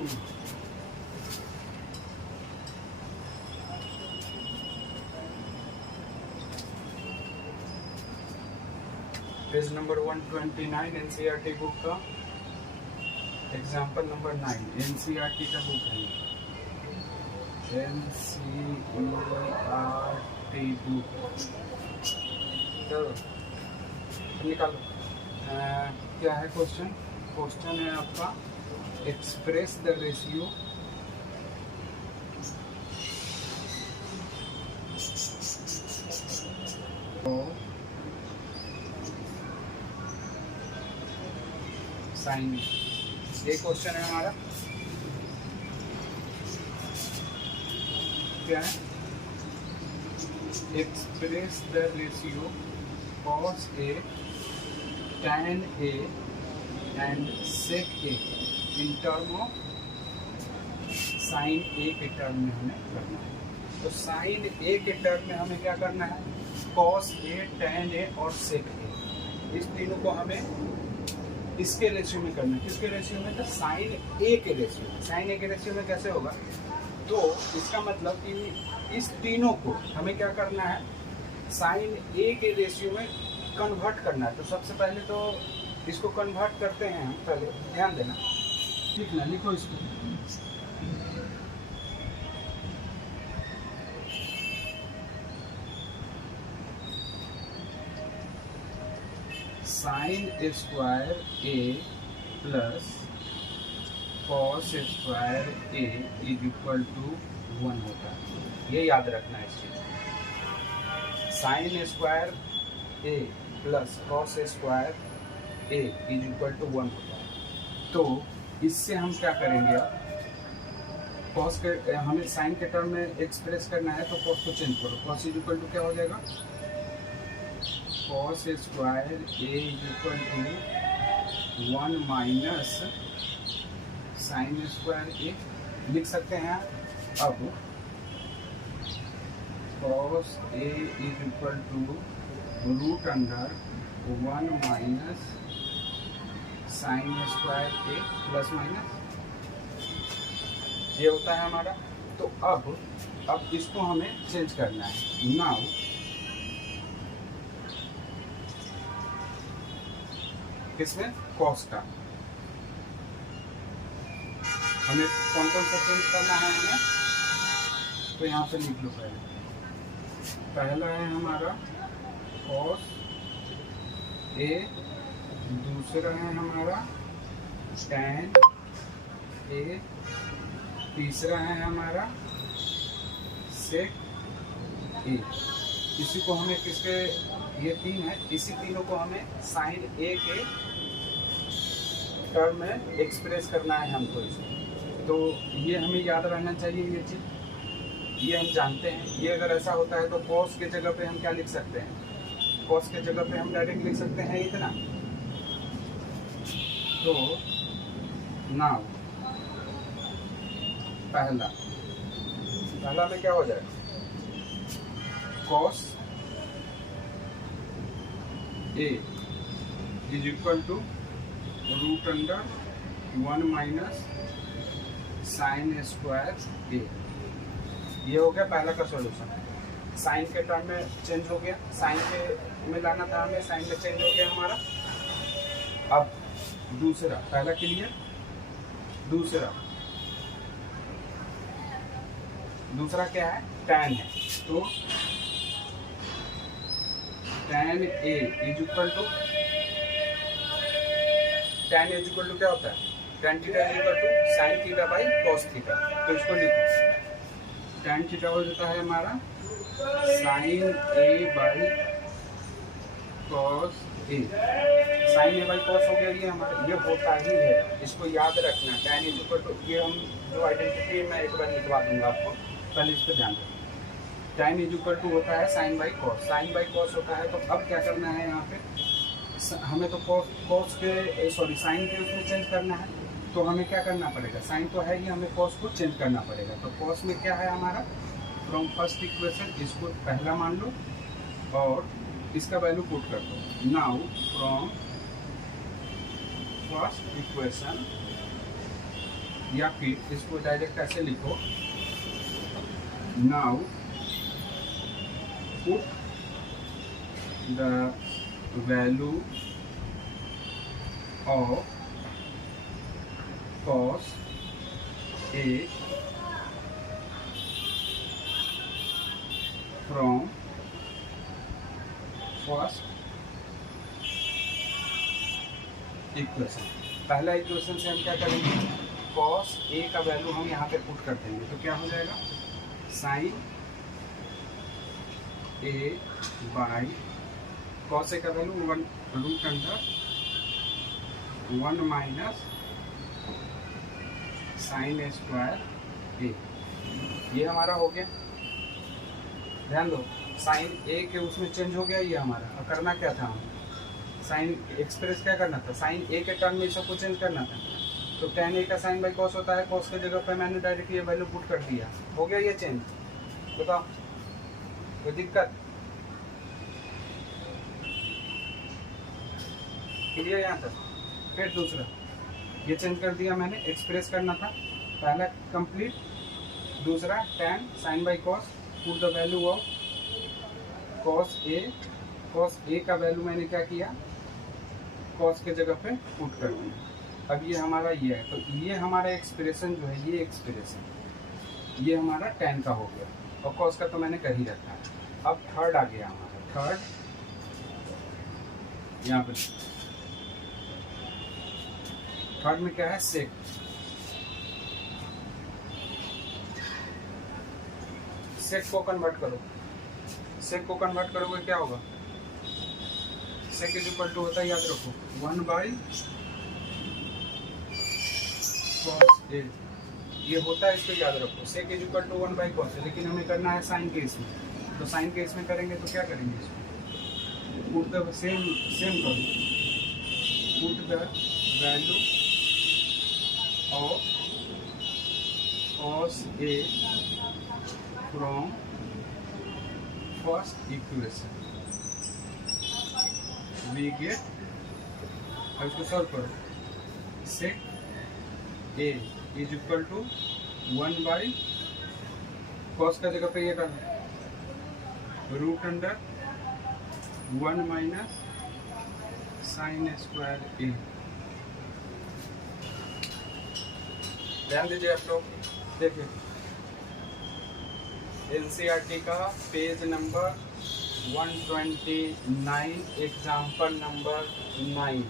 Page number 129 NCERT book का example number 9 NCERT का book है। एनसीईआरटी बुक चलो निकालो। क्या है क्वेश्चन? क्वेश्चन है आपका एक्सप्रेस द रेशियो साइन। ये क्वेश्चन है हमारा। क्या है? Express the ratio cos A, tan A and sec A in term of sin A के टर्म में हमें करना है। तो sin A के टर्म में हमें क्या करना है? cos A, tan A और sec A, इस तीनों को हमें इसके रेशियो में करना है। किसके रेशियो में? तो sin A के रेशियो में। sin A के रेशियो में कैसे होगा? तो इसका मतलब कि इस तीनों को हमें क्या करना है? साइन ए के रेशियो में कन्वर्ट करना है। तो सबसे पहले तो इसको कन्वर्ट करते हैं हम। पहले ध्यान देना, लिखना, लिखो इसको। Sine square A plus cos square A is equal to 1 होता है। ये याद रखना है इस चीज। Sine square A plus cos square A is equal to 1 होता है। तो इससे हम क्या करेंगे? कॉस के हमें साइन के टर्म में एक्सप्रेस करना है, तो कॉस को चेंज करो। कॉस इज इक्वल टू क्या हो जाएगा? Cos square A is equal to 1 minus sine square A लिख सकते हैं। अब cos A is equal to root under 1 minus sine square A plus minus, ये होता है हमारा। तो अब इसको हमें चेंज करना है। नाउ किसमें? कॉस का हमें कौन कौन सा चेंज करना है हमें? तो यहाँ पे लिख लो। पहला है हमारा cos A, दूसरा है हमारा tan A, तीसरा है हमारा sec A। इसी को हमें किसके, ये तीन है, इसी तीनों को हमें sin A के टर्म में एक्सप्रेस करना है हमको इसको। तो ये हमें याद रहना चाहिए, ये चीज़ ये हम जानते हैं। ये अगर ऐसा होता है तो cos के जगह पे हम क्या लिख सकते हैं? cos के जगह पे हम डायरेक्ट लिख सकते हैं इतना। तो नाउ पहला में क्या हो जाएगा? cos A is equal to root under 1 minus sine square A. ये हो गया पहला का सॉल्यूशन। साइन के टर्म में चेंज हो गया, साइन के में लाना था हमें, साइन में चेंज हो गया हमारा। अब दूसरा, पहला क्लियर, दूसरा क्या है? tan है। तो tan A is equal to, tan is equal to क्या होता है? tan theta is equal to sine theta by cos theta. तो इसको लिखो, tan थीटा हो जाता है हमारा sine A by cos A. Sine A by cos हो गया, ये हमारा ये होता ही है, इसको याद रखना। tan इज इक्वल टू, ये हम जो आइडेंटिटी है मैं एक बार लिखवा दूंगा आपको, पहले इस पर ध्यान दें। tan इज इक्वल टू होता है sine by cos, sine by cos होता है। तो अब क्या करना है यहाँ पे? हमें तो कॉस के साइन के उसमें चेंज करना है। तो हमें क्या करना पड़ेगा? साइन तो है ही, हमें कॉस को चेंज करना पड़ेगा। तो कॉस में क्या है हमारा? फ्रॉम फर्स्ट इक्वेशन इसको पहला मान लो और इसका वैल्यू पुट कर दो। नाउ फ्रॉम फर्स्ट इक्वेशन या फिर इसको डायरेक्ट ऐसे लिखो, now put the value of cos A from first equation. पहला इक्वेशन से हम क्या करेंगे, cos A का वैल्यू हम यहाँ पे पुट कर देंगे, तो क्या हो जाएगा, sin A by cos A का value 1 minus sin A square A। ये हमारा हो गया। ध्यान दो, साइन ए के उसमें चेंज हो गया ये हमारा। अब करना क्या था, हम साइन एक्सप्रेस क्या करना था, साइन ए के टर्म में सबको चेंज करना था। तो tan ए का साइन बाई कॉस होता है, कॉस के जगह पे मैंने डायरेक्ट ये वैल्यू पुट कर दिया, हो गया ये चेंज। बताओ कोई दिक्कत, क्लियर यहाँ तक। फिर दूसरा ये चेंज कर दिया मैंने, एक्सप्रेस करना था, पहला कंप्लीट। दूसरा tan sine by cos, put the value of cos A का वैल्यू मैंने क्या किया, cos के जगह पे पुट कर दिया। अब ये हमारा ये है, तो ये हमारा एक्सप्रेशन जो है, ये एक्सप्रेशन ये हमारा tan का हो गया, और cos का तो मैंने कर ही रखा है। अब थर्ड आ गया हमारा, थर्ड यहाँ पे थर्ड में क्या है, सेक। सेक को कन्वर्ट करो, सेक को कन्वर्ट करोगे क्या होगा, सेक इज इक्वल टू होता है, याद रखो, 1 बाई कॉस ए। ये होता है, इसको याद रखो, sec is equal to 1 by cos A. लेकिन हमें करना है साइन केस में, तो साइन केस में करेंगे तो क्या करेंगे, इसको पुट द सेम करो, put the value of cos A from first equation, we get, अब इसको सॉल्व करो, sec A is equal to 1 by cos का जगह पे ये करना, root under 1 minus sine square A. ध्यान दीजिए आप लोग, देखिए NCERT का पेज नंबर 129, एग्जाम्पल नंबर 9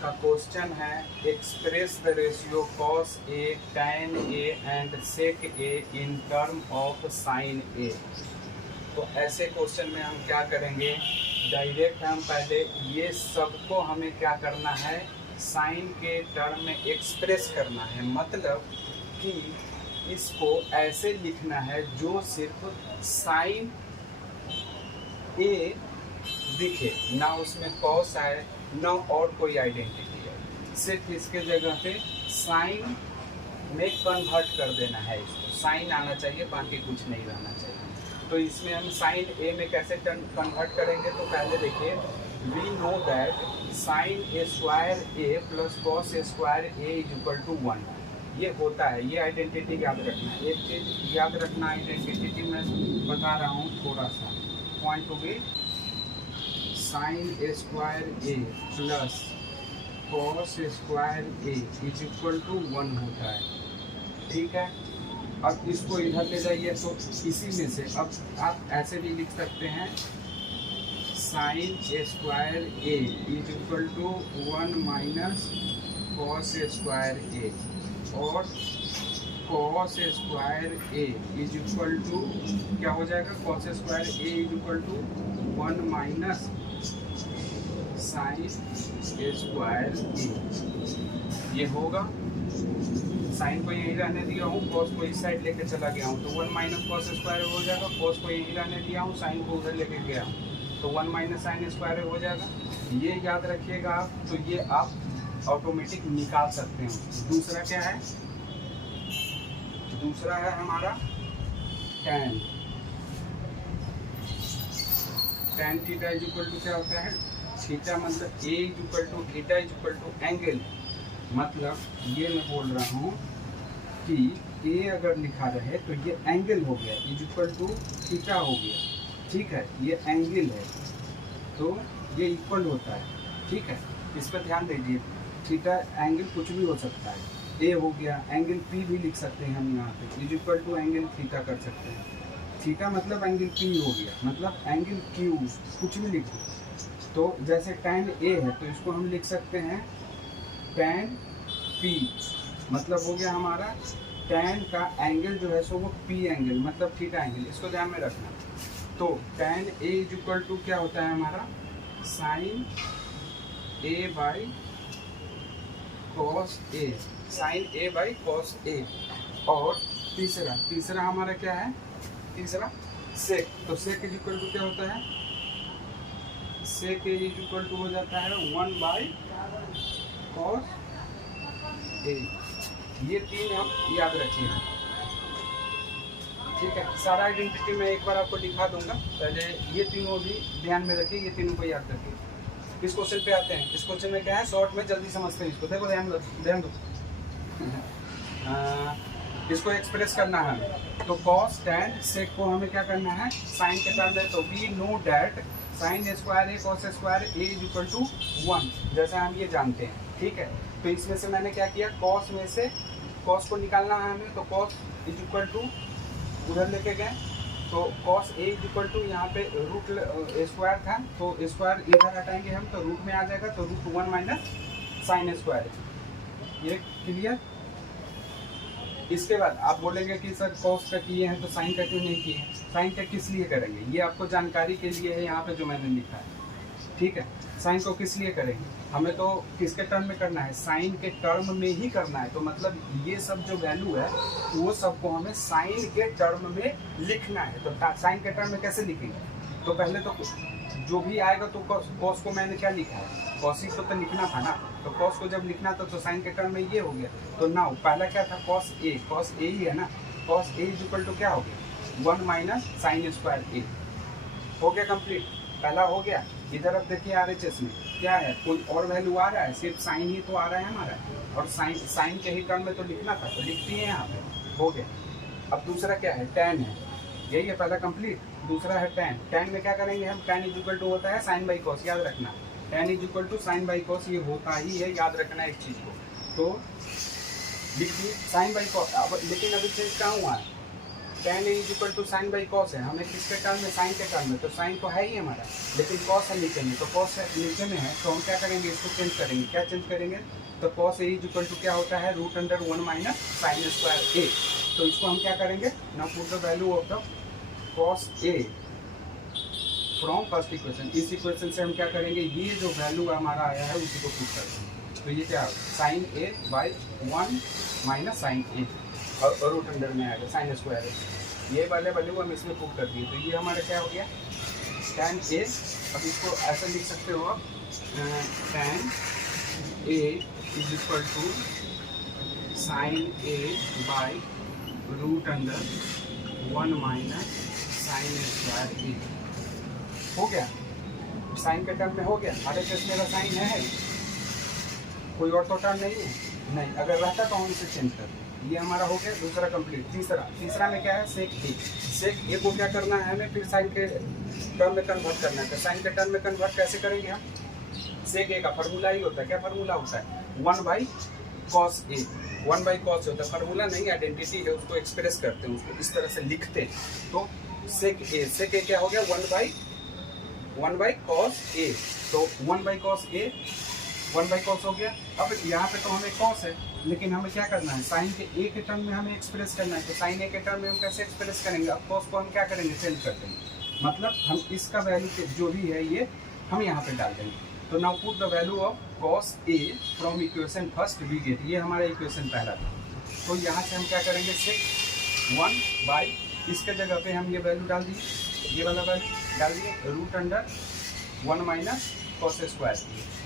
का क्वेश्चन है, express the ratio cos A, tan A and sec A in term of sine A. तो ऐसे क्वेश्चन में हम क्या करेंगे, डायरेक्ट हम पहले ये सबको हमें क्या करना है, साइन के टर्म में एक्सप्रेस करना है। मतलब कि इसको ऐसे लिखना है जो सिर्फ साइन ए दिखे, ना उसमें कॉस आए, ना और कोई आइडेंटिटी है, सिर्फ इसके जगह पे साइन में कन्वर्ट कर देना है। इसको साइन आना चाहिए, बाकी कुछ नहीं रहना चाहिए। तो इसमें हम साइन ए में कैसे कन्वर्ट करेंगे, तो पहले देखिए, we know that sine A square A plus cos A square A is equal to 1। ये होता है, ये आइडेंटिटी याद रखना है। एक चीज याद रखना, आइडेंटिटी मैं बता रहा हूँ थोड़ा सा, point to be, sine A square A plus cos A square A is equal to 1 होता है, ठीक है। अब इसको इधर ले जाइए, तो इसी में से अब आप ऐसे भी लिख सकते हैं, sine A square A is equal to 1 minus cos A square A, और cos A square A is equal to क्या हो जाएगा, cos A square A is equal to 1 minus sine A square A. ये होगा, sign को यहीं रहने दिया हूँ, कॉस को इस साइड लेके चला गया हूँ, तो 1 माइनस कॉस स्क्वायर हो जाएगा। कॉस को यहीं रहने दिया हूँ, साइन को उधर लेके गया हूँ, तो 1 माइनस साइन स्क्वायर हो जाएगा। ये याद रखिएगा आप, तो ये आप ऑटोमेटिक निकाल सकते हैं। दूसरा क्या है, दूसरा है हमारा tan। tan theta is equal to क्या होता है, थीटा मतलब a is equal to theta is equal to angle मतलब ये मैं बोल रहा हूँ कि ए अगर लिखा रहे तो ये एंगल हो गया इज इक्वल टू थीटा हो गया, ठीक है, ये एंगल है तो ये इक्वल होता है, ठीक है, इस पर ध्यान दीजिए। थीटा एंगल कुछ भी हो सकता है, ए हो गया, एंगल पी भी लिख सकते हैं हम यहाँ पे, is equal to angle theta कर सकते हैं। थीटा मतलब एंगल पी हो गया, मतलब एंगल क्यू, कुछ भी लिख दो। तो जैसे टैन ए है तो इसको हम लिख सकते हैं टैन पी, मतलब हो गया हमारा टैन का एंगल जो है सो वो पी एंगल, मतलब थीटा एंगल, इसको ध्यान में रखना। तो tan A is equal to क्या होता है हमारा, sine A by cos A, sine A by cos A. और तीसरा हमारा क्या है, तीसरा सेक, तो सेक इज इक्वल टू क्या होता है, सेक इज इक्वल टू हो जाता है 1 बाई कॉस ए। ये तीन हम याद रखिए, ठीक है। सारा आइडेंटिटी मैं एक बार आपको दिखा दूंगा, पहले ये तीनों भी ध्यान में रखिए, ये तीनों को याद रखिए। इस क्वेश्चन पे आते हैं। इस क्वेश्चन में क्या है, शॉर्ट में जल्दी समझते हैं इसको, देखो ध्यान दो इसको एक्सप्रेस करना है हमें। तो कॉस टैन सेक को हमें क्या करना है, साइन के टर्म में। तो we know that sine square A cos square A is equal to 1, जैसा हम ये जानते हैं, ठीक है। तो इसमें से मैंने क्या किया, कॉस में से कॉस को निकालना है हमें, तो कॉस इज इक्वल टू उधर लेके गए, तो cos A is equal to यहाँ पे रूट स्क्वायर था, तो स्क्वायर इधर हटाएंगे हम तो रूट में आ जाएगा, तो रूट 1 माइनस साइन स्क्वायर। ये क्लियर। इसके बाद आप बोलेंगे कि सर कॉस का किए हैं तो साइन का क्यों नहीं किए हैं, साइन का किस लिए करेंगे, ये आपको जानकारी के लिए है यहाँ पे जो मैंने लिखा है, ठीक है। साइन को किस लिए करेंगे, हमें तो किसके टर्म में करना है, साइन के टर्म में ही करना है। तो मतलब ये सब जो वैल्यू है वो सबको हमें साइन के टर्म में लिखना है। तो साइन के टर्म में कैसे लिखेंगे, तो पहले तो जो भी आएगा तो कॉस को मैंने क्या लिखा है, कॉस को तो लिखना था ना, तो कॉस को जब लिखना था तो साइन के टर्म में ये हो गया। तो नाउ पहला क्या था, कॉस ए ही है ना, cos A is equal to क्या हो गया 1 माइनस साइन स्क्वायर ए, हो गया कंप्लीट, पहला हो गया। इधर अब देखिए RHS में क्या है, कोई और वैल्यू आ रहा है, सिर्फ साइन ही तो आ रहा है हमारा, और साइन के ही टर्म में तो लिखना था, तो लिखती है यहाँ पे, हो गया। अब दूसरा क्या है, टैन है, यही है पहला कंप्लीट। दूसरा है टैन, टैन में क्या करेंगे हम, टैन इज इक्वल टू होता है साइन बाई कॉस, याद रखना, tan is equal to sine by cos, ये होता ही है, याद रखना एक चीज़ को। तो लिखिए साइन बाई कॉस, अब लेकिन अभी चेंज कहाँ हुआ है, tan is equal to sine by cos है, हमें किसके टर्म में, साइन के टर्म में, तो साइन तो है ही हमारा, लेकिन कॉस है नीचे में, तो कॉस नीचे में है, तो हम क्या करेंगे, इसको चेंज करेंगे। क्या चेंज करेंगे, तो cos A is equal to क्या होता है, root under 1 minus sine square A. तो इसको हम क्या करेंगे, now put the value of the cos A from first equation. इस इक्वेशन से हम क्या करेंगे, ये जो वैल्यू हमारा आया है उसी को पुट कर देंगे। तो ये क्या है, sine A by 1 minus sine A, और रूट अंडर में आएगा साइन स्क्वायर ए, ये वाले वैल्यू हम इसमें पुट कर दिए। तो ये हमारा क्या हो गया, टैन ए। अब इसको ऐसा लिख सकते हो आप, tan A is equal to sine A by root under 1 minus sine square A, हो गया। साइन के टर्म में हो गया, RHS मेरा साइन है, कोई और तो टर्म नहीं है, नहीं, अगर रहता तो हम इसे चेंज कर दें। ये हमारा हो गया दूसरा कंप्लीट। तीसरा में क्या है, सेक ए को क्या करना है हमें, फिर साइन के टर्म में कन्वर्ट करना है। तो साइन के टर्म में कन्वर्ट कैसे करेंगे हम, सेक ए का फार्मूला ही होता है, क्या फार्मूला होता है, 1 by cos A, 1 by cos होता है, फार्मूला नहीं आइडेंटिटी है, उसको एक्सप्रेस करते हैं, उसको इस तरह से लिखते हैं। तो सेक ए क्या हो गया, 1 बाई कॉस ए, तो 1 by cos A 1 by cos हो गया। अब यहाँ पे तो हमें कॉस है, लेकिन हमें क्या करना है, साइन के ए के टर्म में हमें एक्सप्रेस करना है। तो साइन ए के टर्म में हम कैसे एक्सप्रेस करेंगे, अब कॉस को हम क्या करेंगे, चेंज कर देंगे, मतलब हम इसका वैल्यू जो भी है ये हम यहाँ पे डाल देंगे। तो now put the value of cos A from equation first we get, ये हमारा इक्वेशन पहला था। तो यहाँ से हम क्या करेंगे, सेक 1 बाई, इसके जगह पे हम ये वैल्यू डाल दिए, ये वाला वैल्यू डाल दिए, root under 1 minus cos square,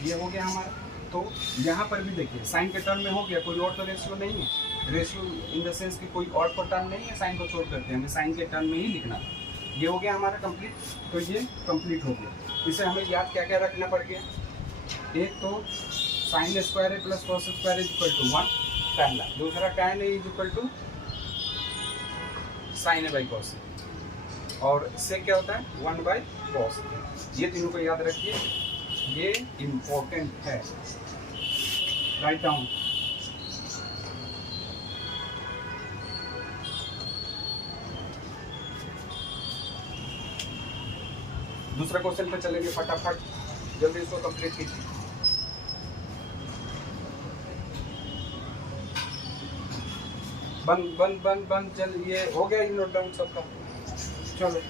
ये हो गया हमारा। तो यहाँ पर भी देखिए साइन के टर्म में हो गया, कोई और तो रेशियो नहीं है, रेशियो इन द सेंस कि कोई और तो टर्म नहीं है, साइन को छोड़ करके हमें साइन के टर्म में ही लिखना था। ये हो गया हमारा कंप्लीट, तो ये कंप्लीट हो गया। इसे हमें याद क्या क्या रखना पड़ गया, एक तो sine square A plus cos square is equal to 1 पहला। दूसरा tan A is equal to sine A by cos A, और इससे क्या होता है 1 बाई कॉस। ये तीनों को याद रखिए, ये इम्पोर्टेंट है। Write down. दूसरा क्वेश्चन पे चलेंगे फटाफट, जल्दी इसको कंप्लीट कीजिए। बंद बंद बंद बंद, चल ये हो गया नोट डाउन सबका। चलो